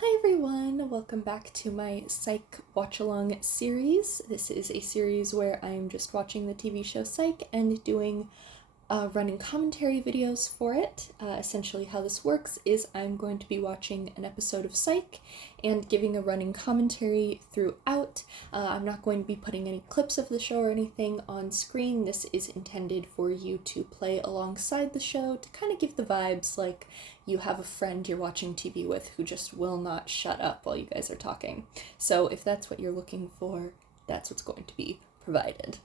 Hi everyone, welcome back to my Psych watch-along series. This is a series where I'm just watching the TV show Psych and doing running commentary videos for it. Essentially how this works is I'm going to be watching an episode of Psych and giving a running commentary throughout. I'm not going to be putting any clips of the show or anything on screen. This is intended for you to play alongside the show to kind of give the vibes like you have a friend you're watching TV with who just will not shut up while you guys are talking. So if that's what you're looking for, that's what's going to be provided.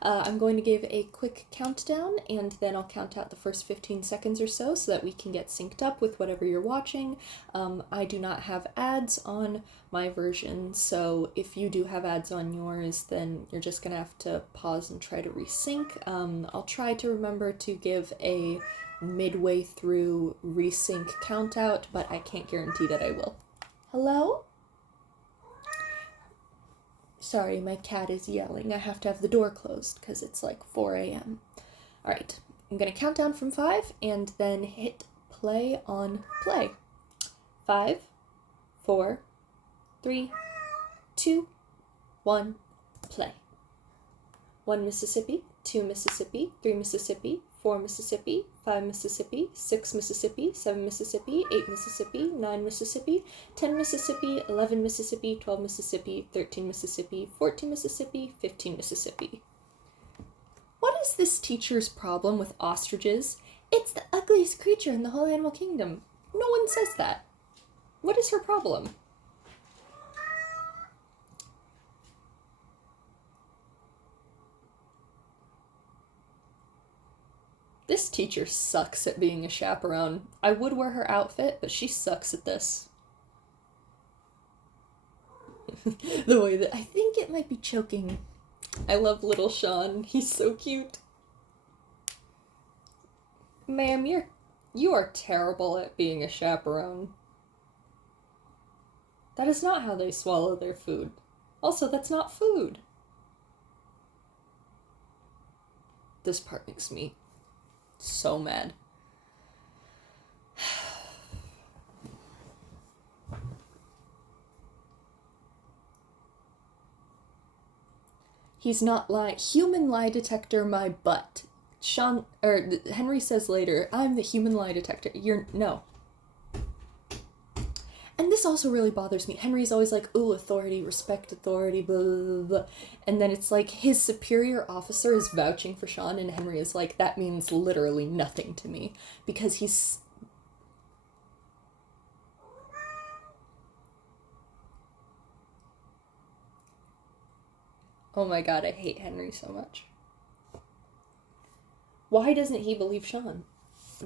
I'm going to give a quick countdown and then I'll count out the first 15 seconds or so that we can get synced up with whatever you're watching. I do not have ads on my version, so if you do have ads on yours, then you're just gonna have to pause and try to resync. I'll try to remember to give a midway through resync count out, but I can't guarantee that I will. Hello? Sorry, my cat is yelling. I have to have the door closed because it's like 4 a.m. Alright, I'm gonna count down from 5 and then hit play on play. 5, 4, 3, 2, 1, play. 1 Mississippi, 2 Mississippi, 3 Mississippi, 4 Mississippi, 5 Mississippi, 6 Mississippi, 7 Mississippi, 8 Mississippi, 9 Mississippi, 10 Mississippi, 11 Mississippi, 12 Mississippi, 13 Mississippi, 14 Mississippi, 15 Mississippi. What is this teacher's problem with ostriches? It's the ugliest creature in the whole animal kingdom. No one says that. What is her problem? This teacher sucks at being a chaperone. I would wear her outfit, but she sucks at this. The way that I think it might be choking. I love little Sean. He's so cute. Ma'am, you are terrible at being a chaperone. That is not how they swallow their food. Also, that's not food. This part makes me so mad. He's not lying. Human lie detector my butt. Henry says later, I'm the human lie detector. No. And this also really bothers me. Henry's always like, ooh, authority, respect authority, blah, blah, blah, blah. And then it's like his superior officer is vouching for Sean, and Henry is like, that means literally nothing to me. Because he's... Oh my god, I hate Henry so much. Why doesn't he believe Sean?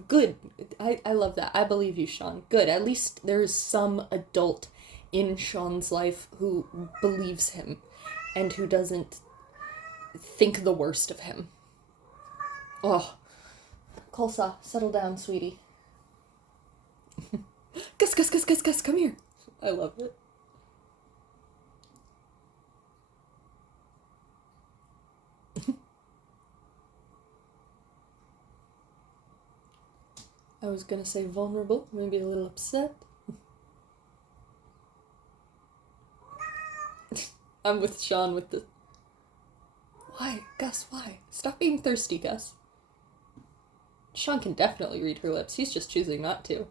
Good. I love that. I believe you, Sean. Good. At least there's some adult in Sean's life who believes him and who doesn't think the worst of him. Oh. Kolsa, settle down, sweetie. Gus, Gus, Gus, Gus, Gus, come here. I love it. I was gonna say vulnerable, maybe a little upset. I'm with Sean with the... Why? Gus, why? Stop being thirsty, Gus. Sean can definitely read her lips, he's just choosing not to.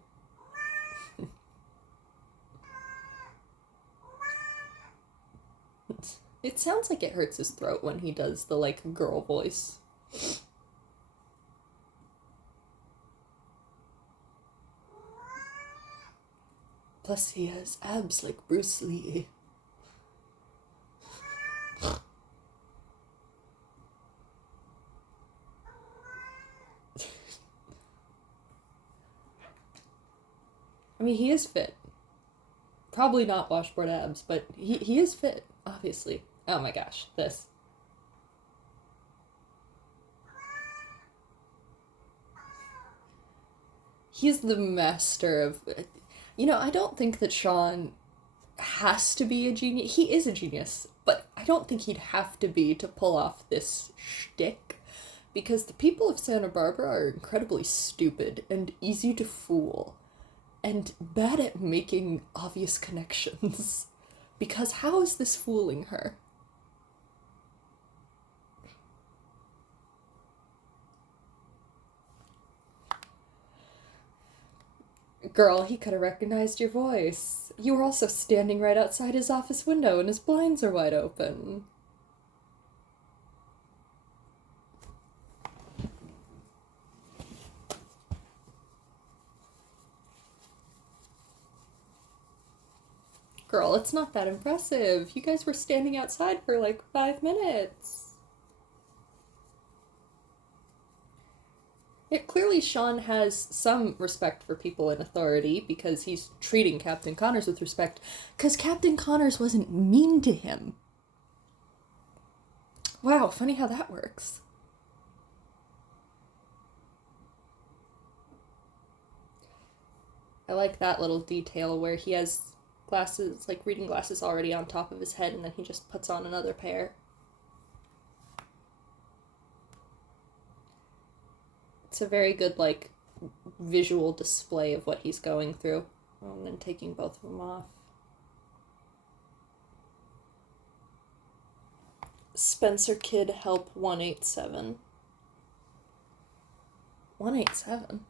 It sounds like it hurts his throat when he does the, like, girl voice. Plus he has abs like Bruce Lee. I mean, he is fit. Probably not washboard abs, but he is fit, obviously. Oh my gosh, this. He's the master of... You know, I don't think that Sean has to be a genius. He is a genius, but I don't think he'd have to be to pull off this shtick, because the people of Santa Barbara are incredibly stupid and easy to fool. and bad at making obvious connections. Because how is this fooling her? Girl, he could have recognized your voice. You were also standing right outside his office window and his blinds are wide open. Girl, it's not that impressive. You guys were standing outside for like 5 minutes. Yet clearly Sean has some respect for people in authority because he's treating Captain Connors with respect, because Captain Connors wasn't mean to him. Wow, funny how that works. I like that little detail where he has glasses, like reading glasses already on top of his head, and then he just puts on another pair. It's a very good, like, visual display of what he's going through. And then taking both of them off. Spencer Kid Help 187. 187?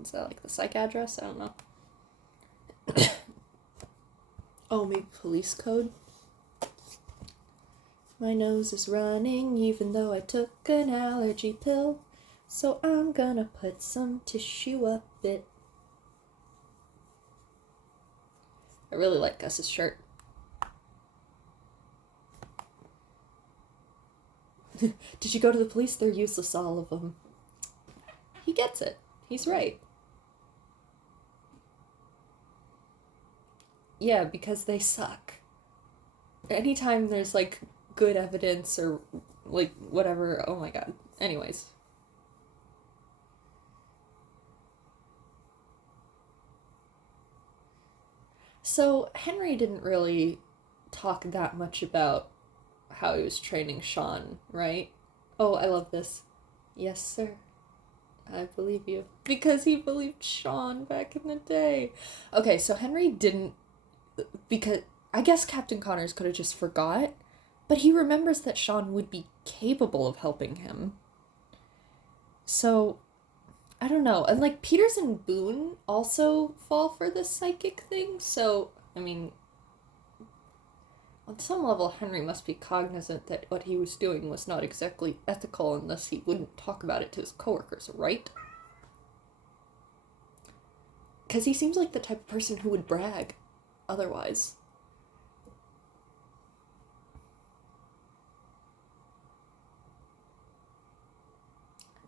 Is that like the psych address? I don't know. Oh, maybe police code? My nose is running even though I took an allergy pill, so I'm gonna put some tissue up it. I really like Gus's shirt. Did you go to the police? They're useless, all of them. He gets it. He's right. Yeah, because they suck. Anytime there's, like, good evidence or, like, whatever, oh my god. Anyways. So, Henry didn't really talk that much about how he was training Sean, right? Oh, I love this. Yes, sir. I believe you. Because he believed Sean back in the day. Okay, so Henry didn't... Because I guess Captain Connors could have just forgot, but he remembers that Sean would be capable of helping him. So, I don't know. And, like, Peters and Boone also fall for this psychic thing, so, I mean, on some level, Henry must be cognizant that what he was doing was not exactly ethical unless he wouldn't talk about it to his coworkers, right? Because he seems like the type of person who would brag otherwise.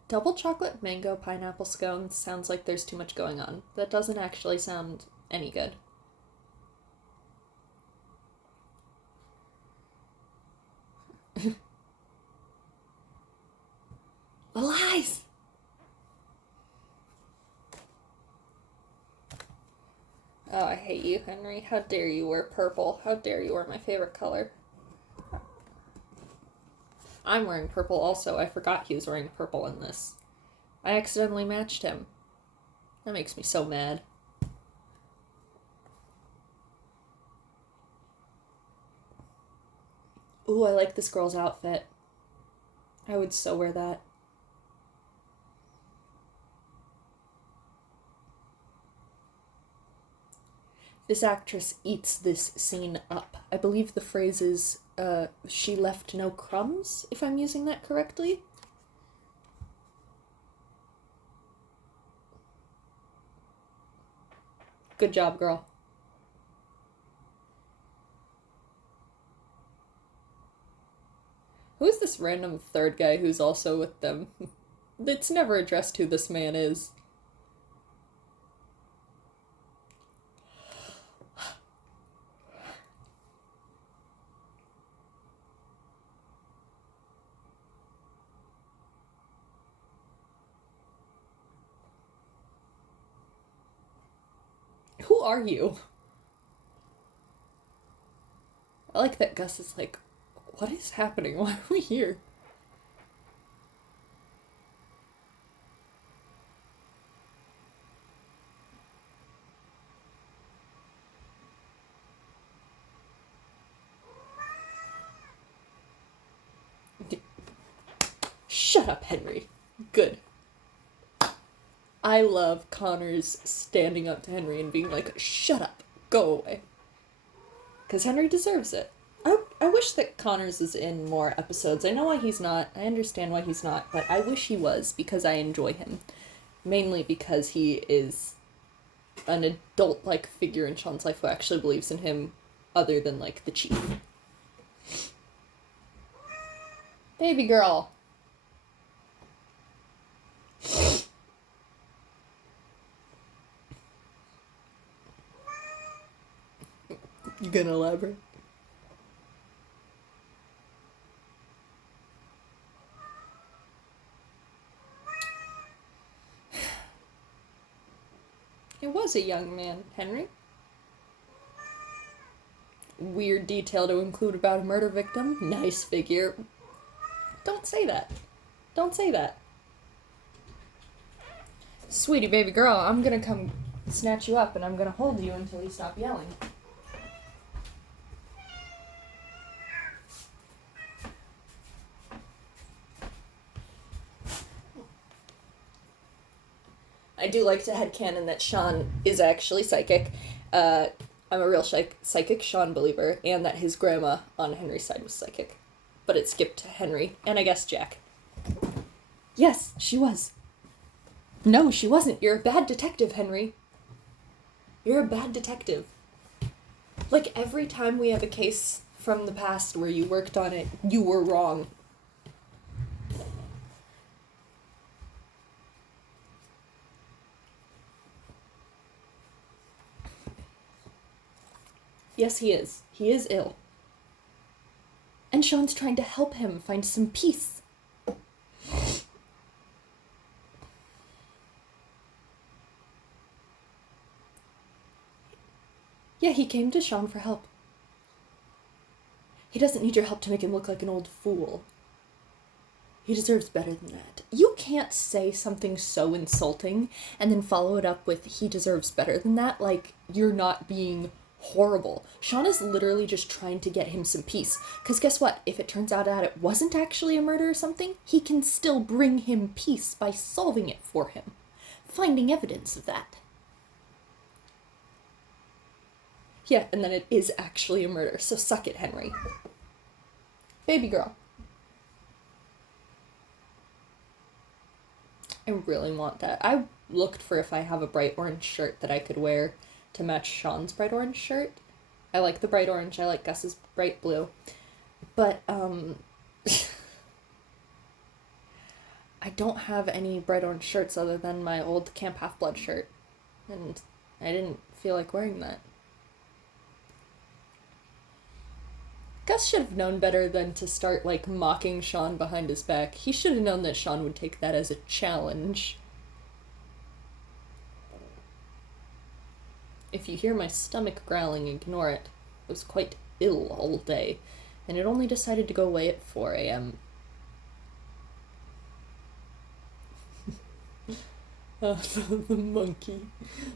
Double chocolate mango pineapple scones sounds like there's too much going on. That doesn't actually sound any good. The lies! Oh, I hate you, Henry. How dare you wear purple? How dare you wear my favorite color? I'm wearing purple also. I forgot he was wearing purple in this. I accidentally matched him. That makes me so mad. Ooh, I like this girl's outfit. I would so wear that. This actress eats this scene up. I believe the phrase is, she left no crumbs, if I'm using that correctly. Good job, girl. Who is this random third guy who's also with them? It's never addressed who this man is. Who are you? I like that Gus is like, what is happening? Why are we here? Shut up, Henry. Good. I love Connor's standing up to Henry and being like, shut up, go away. Because Henry deserves it. I wish that Connors is in more episodes. I know why he's not. I understand why he's not, but I wish he was because I enjoy him. Mainly because he is an adult-like figure in Sean's life who actually believes in him other than, like, the chief. Baby girl. You gonna elaborate? It was a young man, Henry. Weird detail to include about a murder victim. Nice figure. Don't say that. Don't say that. Sweetie baby girl, I'm gonna come snatch you up and I'm gonna hold you until you stop yelling. I do like to headcanon that Sean is actually psychic. I'm a real psychic Sean believer, and that his grandma on Henry's side was psychic. But it skipped to Henry, and I guess Jack. Yes, she was. No, she wasn't. You're a bad detective, Henry. You're a bad detective. Like, every time we have a case from the past where you worked on it, you were wrong. Yes, he is. He is ill. And Sean's trying to help him find some peace. Yeah, he came to Sean for help. He doesn't need your help to make him look like an old fool. He deserves better than that. You can't say something so insulting and then follow it up with, he deserves better than that, like you're not being horrible. Sean is literally just trying to get him some peace. Because guess what? If it turns out that it wasn't actually a murder or something, he can still bring him peace by solving it for him. Finding evidence of that. Yeah, and then it is actually a murder, so suck it, Henry. Baby girl. I really want that. I looked for if I have a bright orange shirt that I could wear to match Sean's bright orange shirt. I like the bright orange, I like Gus's bright blue. But, I don't have any bright orange shirts other than my old Camp Half-Blood shirt. And I didn't feel like wearing that. Gus should have known better than to start, like, mocking Sean behind his back. He should have known that Sean would take that as a challenge. If you hear my stomach growling, ignore it. I was quite ill all day, and it only decided to go away at 4 a.m. The monkey.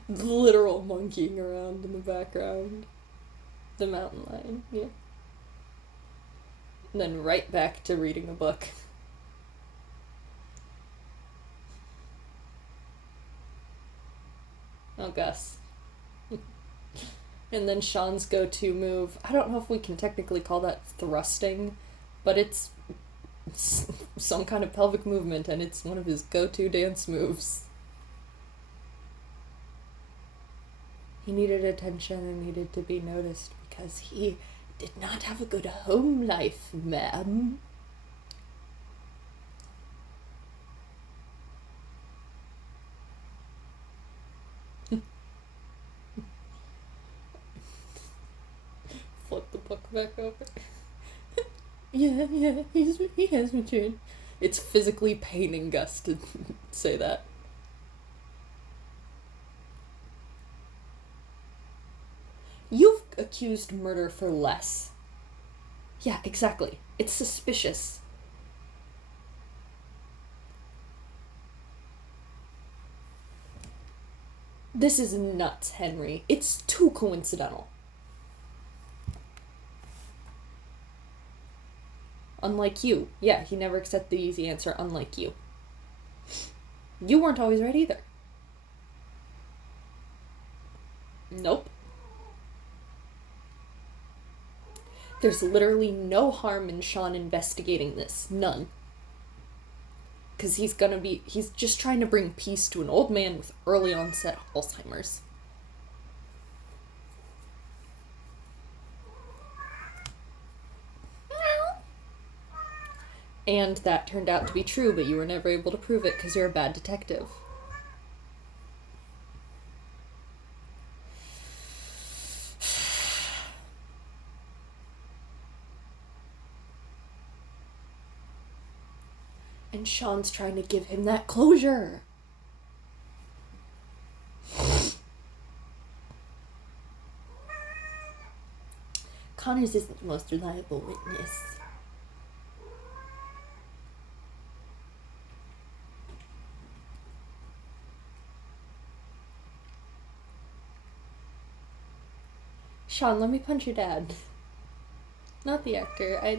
The literal monkeying around in the background. The mountain lion, yeah. And then right back to reading a book. Oh, Gus. And then Sean's go-to move, I don't know if we can technically call that thrusting, but it's some kind of pelvic movement, and it's one of his go-to dance moves. He needed attention and needed to be noticed because he did not have a good home life, ma'am. Flip the book back over. Yeah, he has matured. It's physically paining Gus to say that. You've accused murder for less. Yeah, exactly. It's suspicious. This is nuts, Henry. It's too coincidental. unlike you. Yeah, he never accepted the easy answer, unlike you. You weren't always right either. Nope. There's literally no harm in Sean investigating this. None. Because he's just trying to bring peace to an old man with early onset Alzheimer's. And that turned out to be true, but you were never able to prove it because you're a bad detective. And Sean's trying to give him that closure. Connors isn't the most reliable witness. Sean, let me punch your dad. Not the actor. I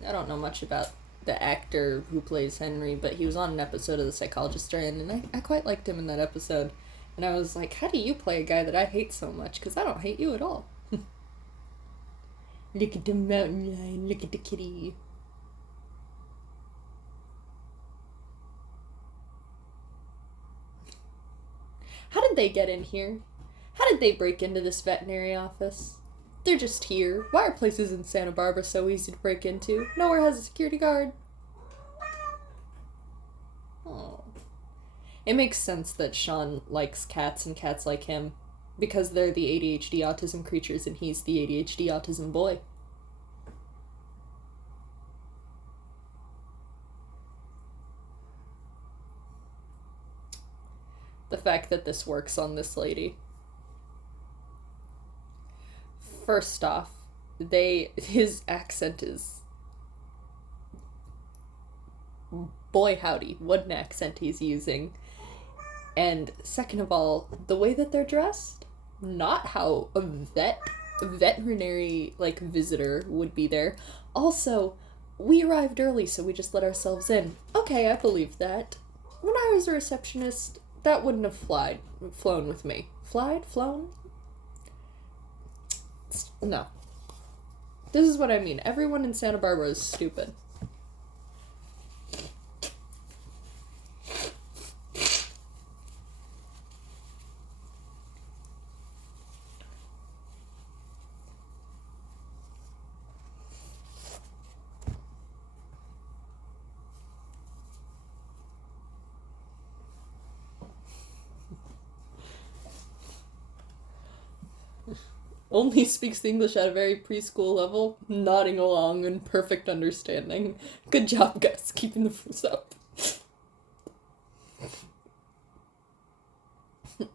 don't know much about the actor who plays Henry, but he was on an episode of The Psychologist Strand, and I quite liked him in that episode. And I was like, how do you play a guy that I hate so much? Because I don't hate you at all. Look at the mountain lion, look at the kitty. How did they get in here? How did they break into this veterinary office? They're just here. Why are places in Santa Barbara so easy to break into? Nowhere has a security guard. Oh. It makes sense that Sean likes cats and cats like him, because they're the ADHD autism creatures and he's the ADHD autism boy. The fact that this works on this lady. First off, his accent is, boy howdy, what an accent he's using. And second of all, the way that they're dressed, not how a veterinary, visitor would be there. Also, we arrived early, so we just let ourselves in. Okay, I believe that. When I was a receptionist, that wouldn't have flown with me. Flown? No. This is what I mean. Everyone in Santa Barbara is stupid. Only speaks the English at a very preschool level, nodding along in perfect understanding. Good job, Gus, keeping the fruits up.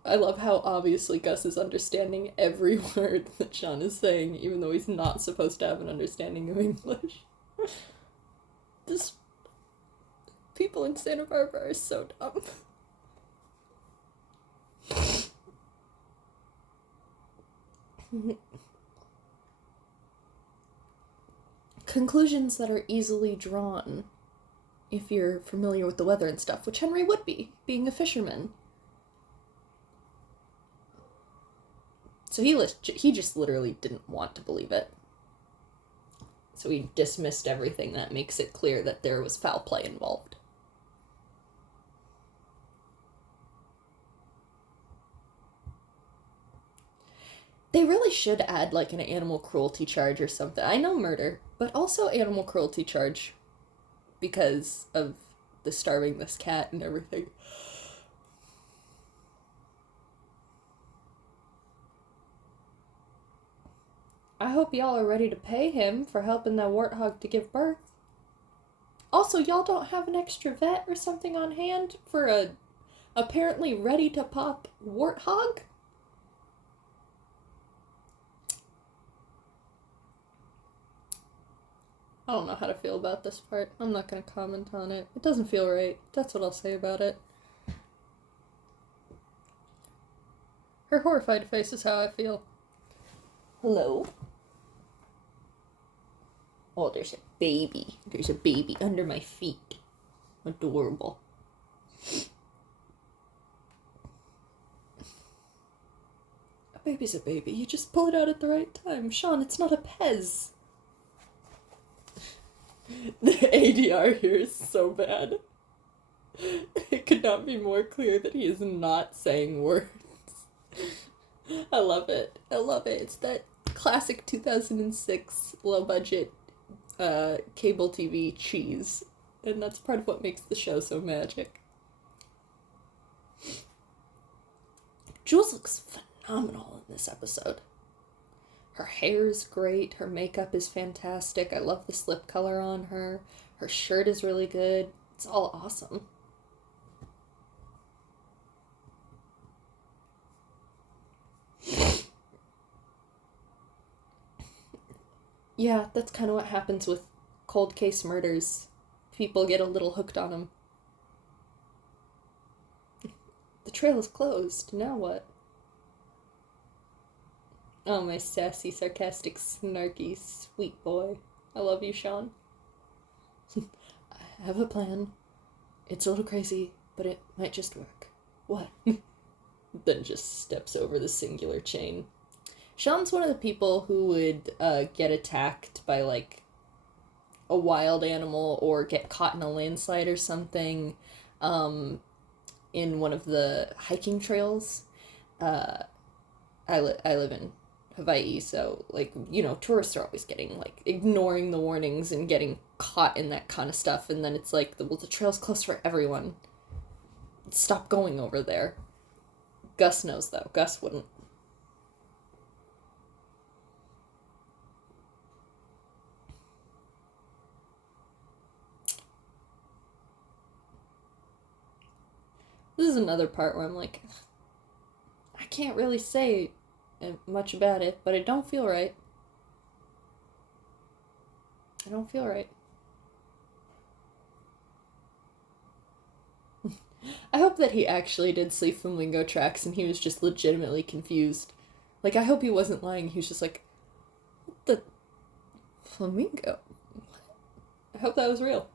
I love how obviously Gus is understanding every word that Sean is saying, even though he's not supposed to have an understanding of English. Just... people in Santa Barbara are so dumb. Conclusions that are easily drawn if you're familiar with the weather and stuff, which Henry would be, being a fisherman. So he just literally didn't want to believe it. So he dismissed everything that makes it clear that there was foul play involved. They really should add, an animal cruelty charge or something. I know murder, but also animal cruelty charge. Because of the starving this cat and everything. I hope y'all are ready to pay him for helping that warthog to give birth. Also, y'all don't have an extra vet or something on hand for a apparently ready-to-pop warthog? I don't know how to feel about this part. I'm not going to comment on it. It doesn't feel right. That's what I'll say about it. Her horrified face is how I feel. Hello? Oh, there's it. baby. There's a baby under my feet. Adorable. A baby's a baby. You just pull it out at the right time. Sean, it's not a Pez. The ADR here is so bad. It could not be more clear that he is not saying words. I love it. I love it. It's that classic 2006 low-budget cable TV cheese. And that's part of what makes the show so magic. Jules looks phenomenal in this episode. Her hair is great. Her makeup is fantastic. I love the slip color on her. Her shirt is really good. It's all awesome. Yeah, that's kind of what happens with cold case murders. People get a little hooked on them. The trail is closed. Now what? Oh, my sassy, sarcastic, snarky, sweet boy. I love you, Sean. I have a plan. It's a little crazy, but it might just work. What? Then just steps over the singular chain. Sean's one of the people who would get attacked by, like, a wild animal or get caught in a landslide or something in one of the hiking trails. I live in Hawaii, so, like, you know, tourists are always getting, like, ignoring the warnings and getting caught in that kind of stuff, and then it's like, well, the trail's closed for everyone. Stop going over there. Gus knows, though. Gus wouldn't. This is another part where I'm like, I can't really say much about it, but it don't feel right. I don't feel right. I hope that he actually did see flamingo tracks and he was just legitimately confused. Like, I hope he wasn't lying. He was just like, what the flamingo? I hope that was real.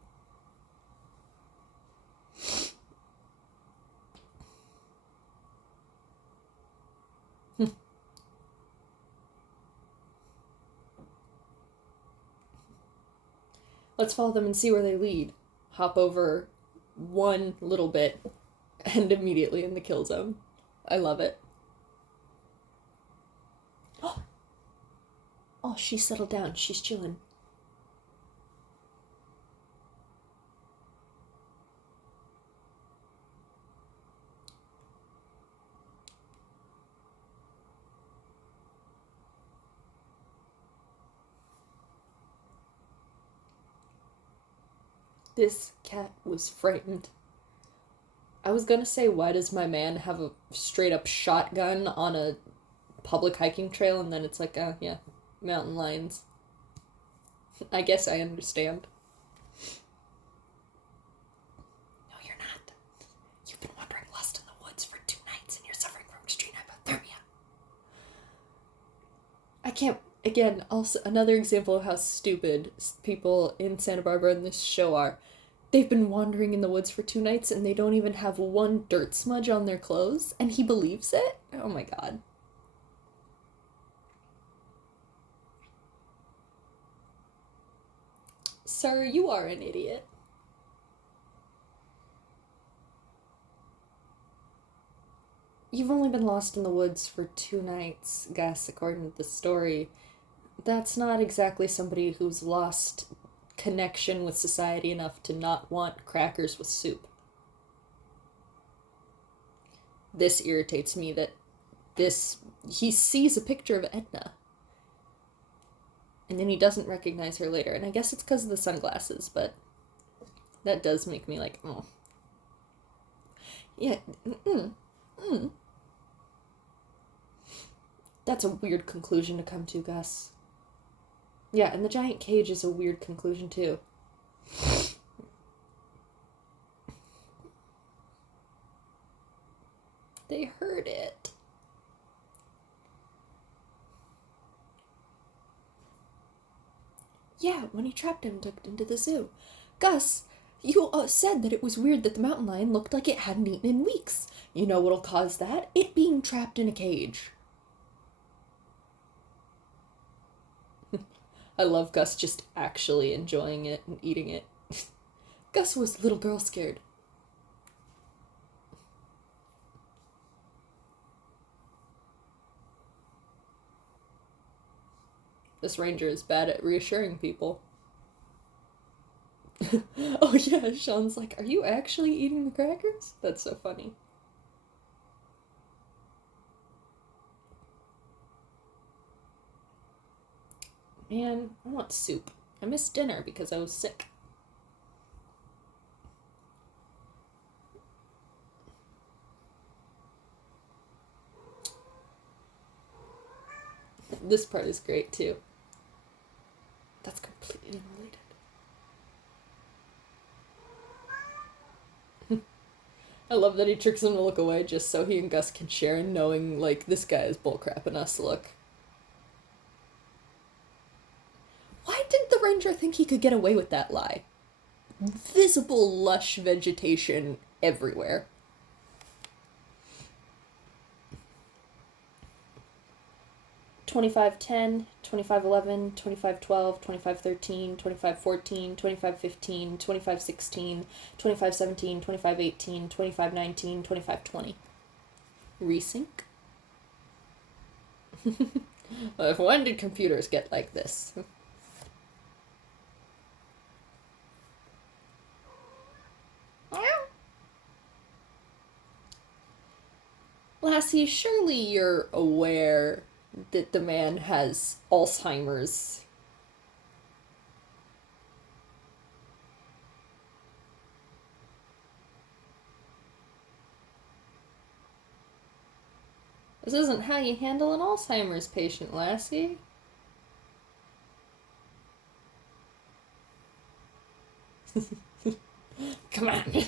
Let's follow them and see where they lead. Hop over one little bit and immediately in the kill zone. I love it. Oh, she settled down. She's chilling. This cat was frightened. I was gonna say, why does my man have a straight up shotgun on a public hiking trail? And then it's like, yeah, mountain lions. I guess I understand. No, you're not. You've been wandering lost in the woods for 2 nights and you're suffering from extreme hypothermia. I can't. Again, also another example of how stupid people in Santa Barbara in this show are. They've been wandering in the woods for 2 nights and they don't even have one dirt smudge on their clothes, and he believes it? Oh my god. Sir, you are an idiot. You've only been lost in the woods for 2 nights, Gus, according to the story. That's not exactly somebody who's lost connection with society enough to not want crackers with soup. This irritates me that he sees a picture of Edna and then he doesn't recognize her later, and I guess it's because of the sunglasses, but that does make me like, oh. Yeah, That's a weird conclusion to come to, Gus. Yeah, and the giant cage is a weird conclusion, too. They heard it. Yeah, when he trapped him and took him to the zoo. Gus, you said that it was weird that the mountain lion looked like it hadn't eaten in weeks. You know what'll cause that? It being trapped in a cage. I love Gus just actually enjoying it and eating it. Gus was little girl scared. This ranger is bad at reassuring people. Oh yeah, Sean's like, are you actually eating the crackers? That's so funny. Man, I want soup. I missed dinner because I was sick. This part is great too. That's completely unrelated. I love that he tricks him to look away just so he and Gus can share in knowing, like, this guy is bullcrapping us, look. Why did the ranger think he could get away with that lie? Visible lush vegetation everywhere. $25.10, $25.11, $25.12, $25.13, $25.14, $25.15, $25.16, $25.17, $25.18, $25.19, $25.20. Resync. When did computers get like this? Lassie, surely you're aware that the man has Alzheimer's. This isn't how you handle an Alzheimer's patient, Lassie. Come on.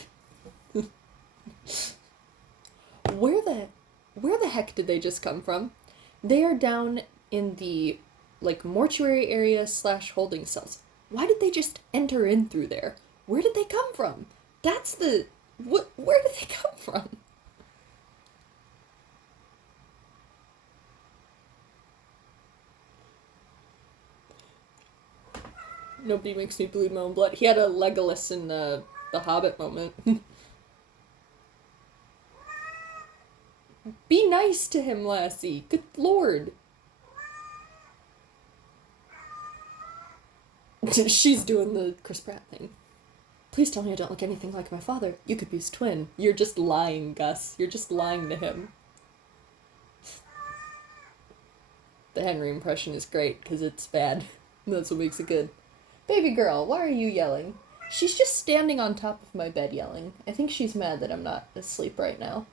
Where the heck did they just come from? They are down in the, like, mortuary area / holding cells. Why did they just enter in through there? Where did they come from? That's the... where did they come from? Nobody makes me bleed my own blood. He had a Legolas in the Hobbit moment. Be nice to him, Lassie. Good lord. She's doing the Chris Pratt thing. Please tell me I don't look anything like my father. You could be his twin. You're just lying, Gus. You're just lying to him. The Henry impression is great, because it's bad. That's what makes it good. Baby girl, why are you yelling? She's just standing on top of my bed yelling. I think she's mad that I'm not asleep right now.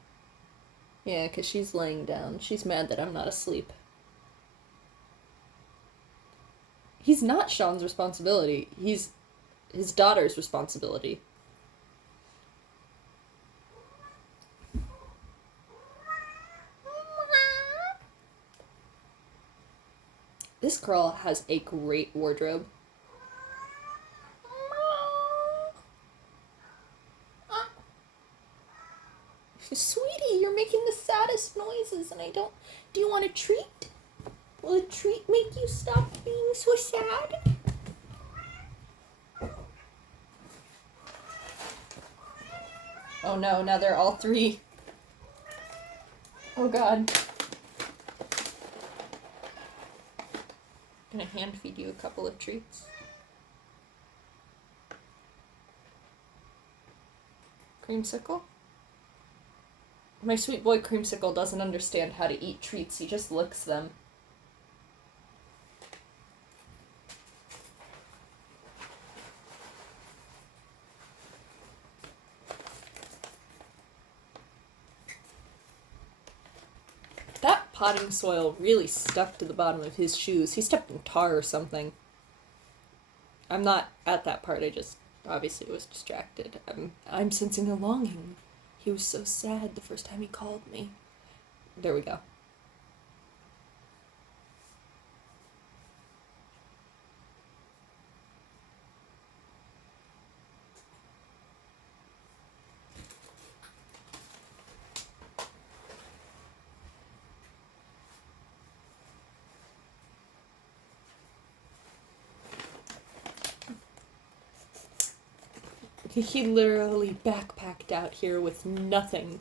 Yeah, because she's laying down. She's mad that I'm not asleep. He's not Sean's responsibility. He's his daughter's responsibility. This girl has a great wardrobe. Sweetie, you're making the saddest noises and I don't... Do you want a treat? Will a treat make you stop being so sad? Oh no, now they're all three. Oh god. I'm gonna hand feed you a couple of treats. Creamsicle? My sweet boy Creamsicle doesn't understand how to eat treats, he just licks them. That potting soil really stuck to the bottom of his shoes. He stepped in tar or something. I'm not at that part, I just obviously was distracted. I'm sensing a longing. He was so sad the first time he called me. There we go. He literally backpacked out here with nothing.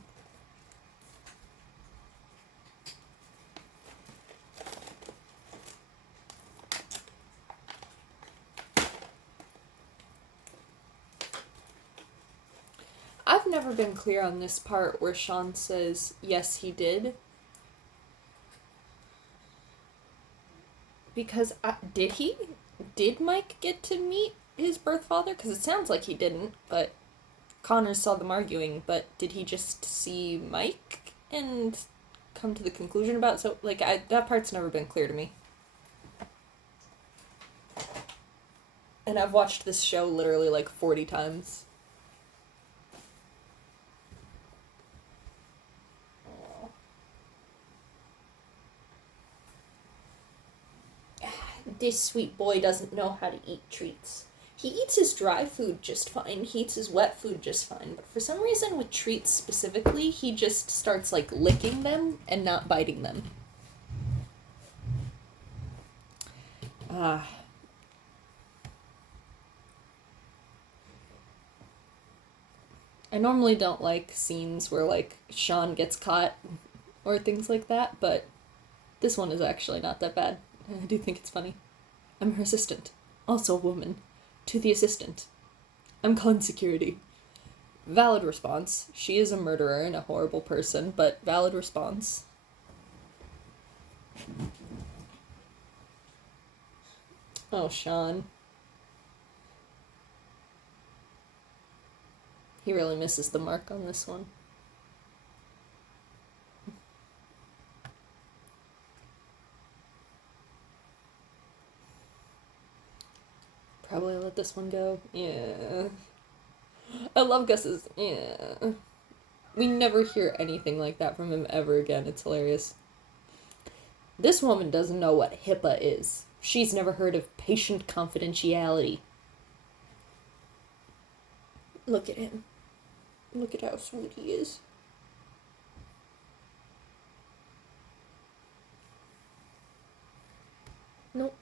I've never been clear on this part where Sean says, yes, he did. Because, did he? Did Mike get to meet his birth father? Because it sounds like he didn't, but Connors saw them arguing, but did he just see Mike and come to the conclusion about it? So, like, that part's never been clear to me. And I've watched this show literally like 40 times. This sweet boy doesn't know how to eat treats. He eats his dry food just fine, he eats his wet food just fine, but for some reason with treats specifically, he just starts, like, licking them and not biting them. I normally don't like scenes where, like, Sean gets caught or things like that, but this one is actually not that bad. I do think it's funny. I'm her assistant. Also a woman. To the assistant. I'm calling security. Valid response. She is a murderer and a horrible person, but valid response. Oh, Sean. He really misses the mark on this one. Probably let this one go. Yeah. I love Gus's. Yeah. We never hear anything like that from him ever again. It's hilarious. This woman doesn't know what HIPAA is. She's never heard of patient confidentiality. Look at him. Look at how sweet he is. Nope.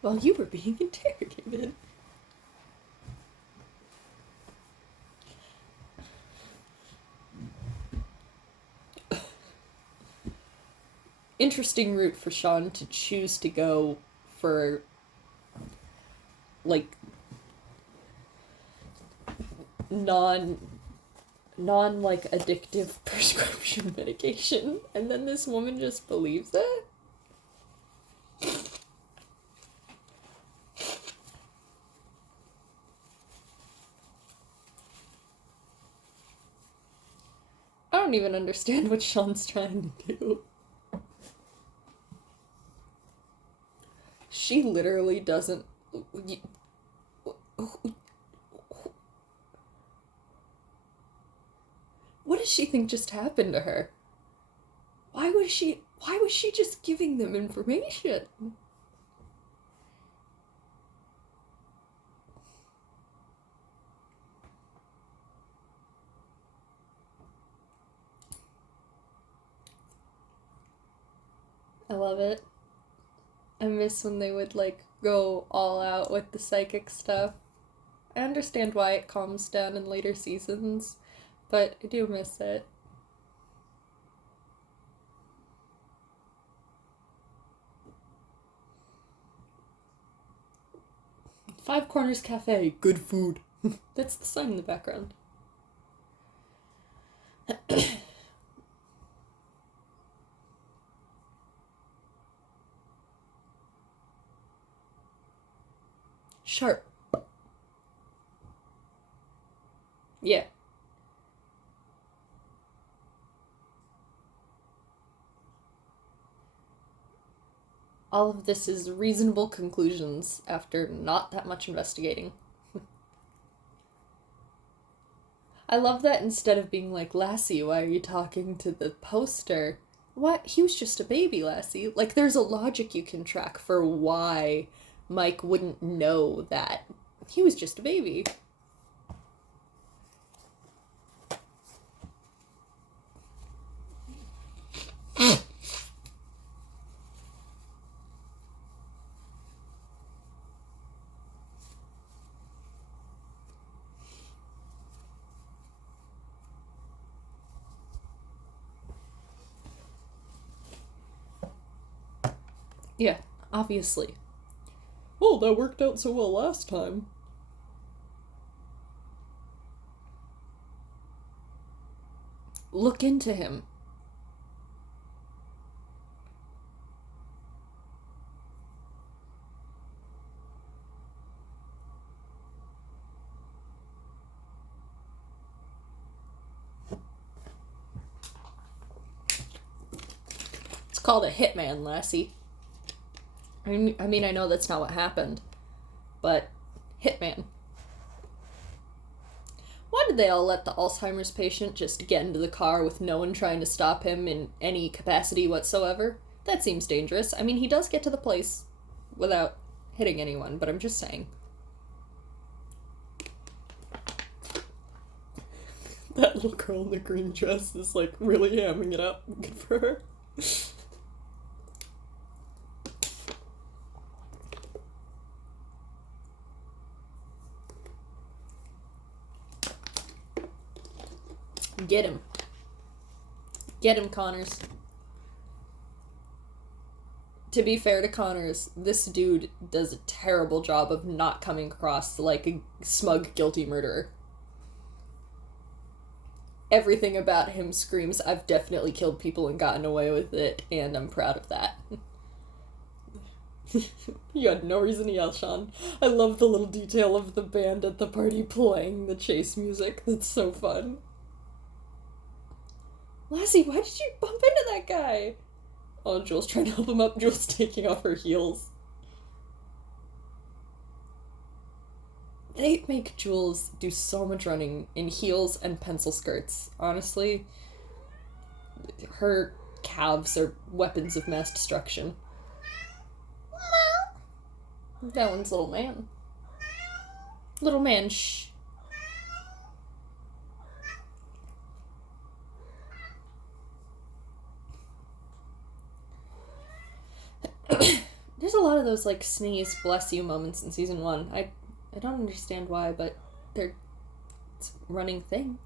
While you were being interrogated. Interesting route for Sean to choose to go for, like, non like addictive prescription medication, and then this woman just believes it. I don't even understand what Sean's trying to do. She literally doesn't. What does she think just happened to her? Why was she just giving them information? I love it. I miss when they would, like, go all out with the psychic stuff. I understand why it calms down in later seasons, but I do miss it. Five Corners Cafe, good food. That's the sign in the background. Sharp. Yeah. All of this is reasonable conclusions after not that much investigating. I love that instead of being like, Lassie, why are you talking to the poster? What? He was just a baby, Lassie. Like, there's a logic you can track for why Mike wouldn't know that. He was just a baby. Yeah, obviously. Oh, that worked out so well last time. Look into him. It's called a hitman, lassie. I mean, I know that's not what happened, but hitman. Why did they all let the Alzheimer's patient just get into the car with no one trying to stop him in any capacity whatsoever? That seems dangerous. I mean, he does get to the place without hitting anyone, but I'm just saying. That little girl in the green dress is, like, really hamming it up. Good for her. Get him. Get him, Connors. To be fair to Connors, this dude does a terrible job of not coming across like a smug, guilty murderer. Everything about him screams, I've definitely killed people and gotten away with it, and I'm proud of that. You had no reason to yell, Sean. I love the little detail of the band at the party playing the chase music. That's so fun. Lassie, why did you bump into that guy? Oh, Jules trying to help him up. Jules taking off her heels. They make Jules do so much running in heels and pencil skirts. Honestly, her calves are weapons of mass destruction. That one's little man. Little man, shh. There's a lot of those, like, sneeze, bless you moments in season 1. I don't understand why, but it's a running thing.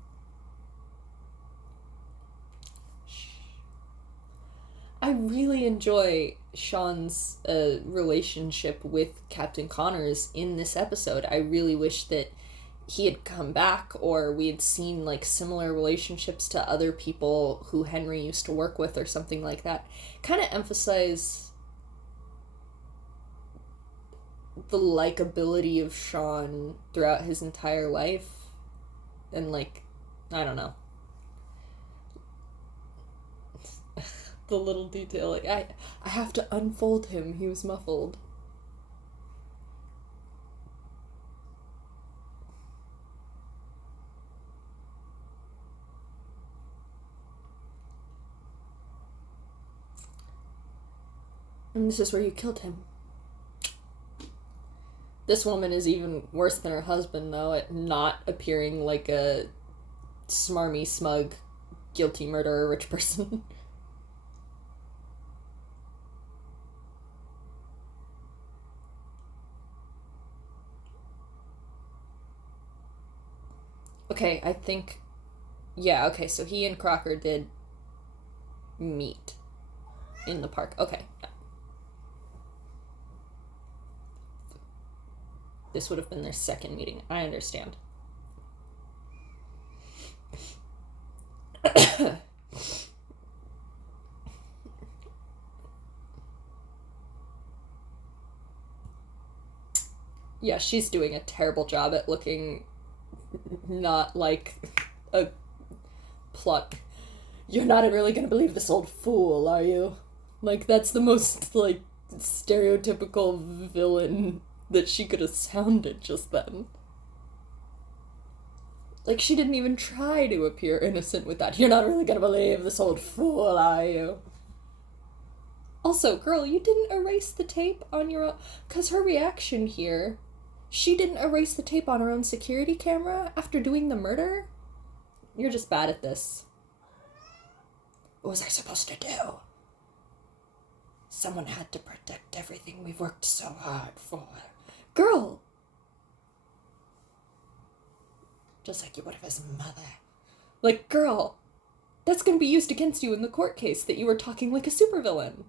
I really enjoy Sean's relationship with Captain Connors in this episode. I really wish that he had come back, or we had seen, like, similar relationships to other people who Henry used to work with or something like that. Kind of emphasize the likability of Sean throughout his entire life. And, like, I don't know. The little detail, like, I have to unfold him. He was muffled. And this is where you killed him. This woman is even worse than her husband, though, at not appearing like a smarmy, smug, guilty murderer rich person. Okay, I think... Yeah, okay, so he and Crocker did meet in the park. Okay. This would have been their second meeting. I understand. Yeah, she's doing a terrible job at looking not like a plot. You're not really gonna believe this old fool, are you? Like, that's the most, like, stereotypical villain that she could have sounded just then. Like, she didn't even try to appear innocent with that. You're not really gonna believe this old fool, are you? Also, girl, you didn't erase the tape on your own... Because her reaction here... She didn't erase the tape on her own security camera after doing the murder? You're just bad at this. What was I supposed to do? Someone had to protect everything we've worked so hard for. Girl! Just like you would have his mother. Like, girl, that's gonna be used against you in the court case that you were talking like a supervillain.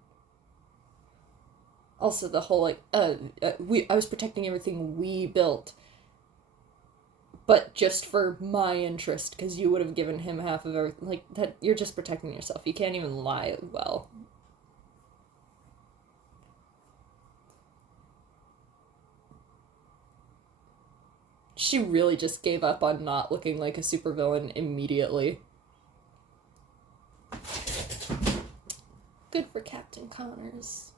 Also, the whole, like, I was protecting everything we built, but just for my interest, because you would have given him half of everything. Like, that, you're just protecting yourself. You can't even lie well. She really just gave up on not looking like a supervillain immediately. Good for Captain Connors.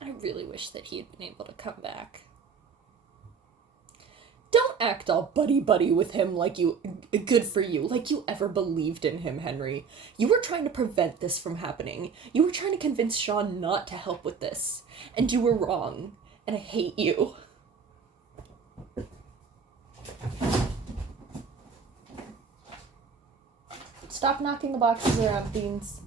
I really wish that he had been able to come back. Don't act all buddy-buddy with him like you... Good for you. Like you ever believed in him, Henry. You were trying to prevent this from happening. You were trying to convince Sean not to help with this. And you were wrong. And I hate you. Stop knocking the boxes around, Beans.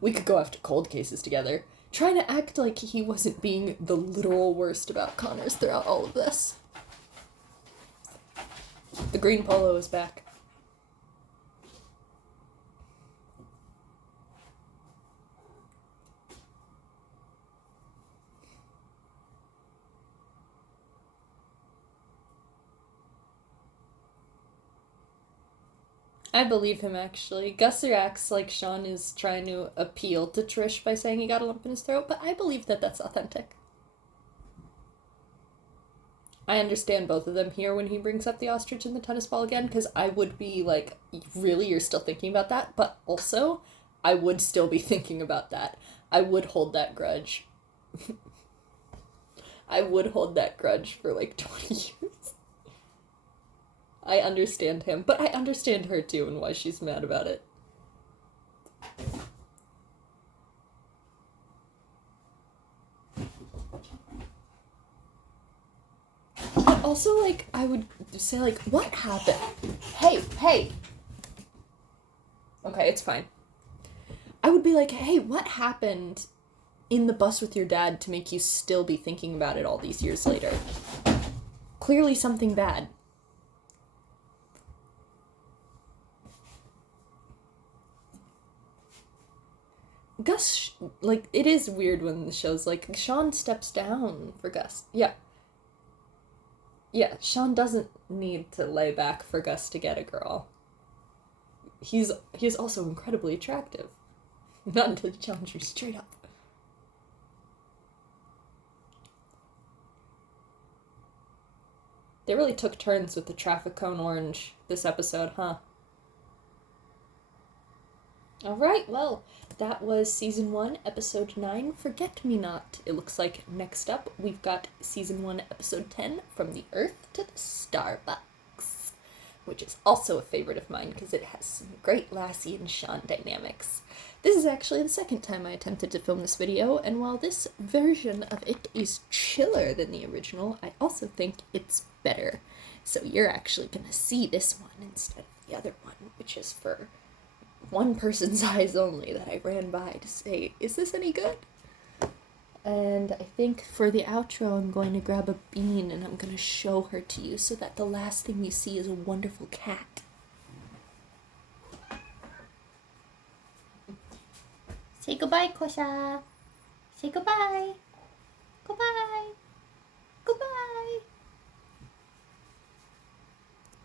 We could go after cold cases together. Trying to act like he wasn't being the literal worst about Connors throughout all of this. The green polo is back. I believe him, actually. Gusser acts like Sean is trying to appeal to Trish by saying he got a lump in his throat, but I believe that that's authentic. I understand both of them here when he brings up the ostrich and the tennis ball again, because I would be like, really, you're still thinking about that? But also, I would still be thinking about that. I would hold that grudge. I would hold that grudge for like 20 years. I understand him, but I understand her too and why she's mad about it. But also, like, I would say, like, what happened? Hey! Okay, it's fine. I would be like, hey, what happened in the bus with your dad to make you still be thinking about it all these years later? Clearly something bad. Gus, like, it is weird when the show's like, Sean steps down for Gus. Yeah, Sean doesn't need to lay back for Gus to get a girl. He's also incredibly attractive. Not until you challenge her straight up. They really took turns with the traffic cone orange this episode, huh? Alright, well, that was Season 1, Episode 9, Forget Me Not. It looks like next up we've got Season 1, Episode 10, From the Earth to the Starbucks, which is also a favorite of mine because it has some great Lassie and Sean dynamics. This is actually the second time I attempted to film this video, and while this version of it is chiller than the original, I also think it's better. So you're actually going to see this one instead of the other one, which is for one person's eyes only that I ran by to say, is this any good? And I think for the outro, I'm going to grab a bean and I'm going to show her to you so that the last thing you see is a wonderful cat. Say goodbye, Kosha. Say goodbye.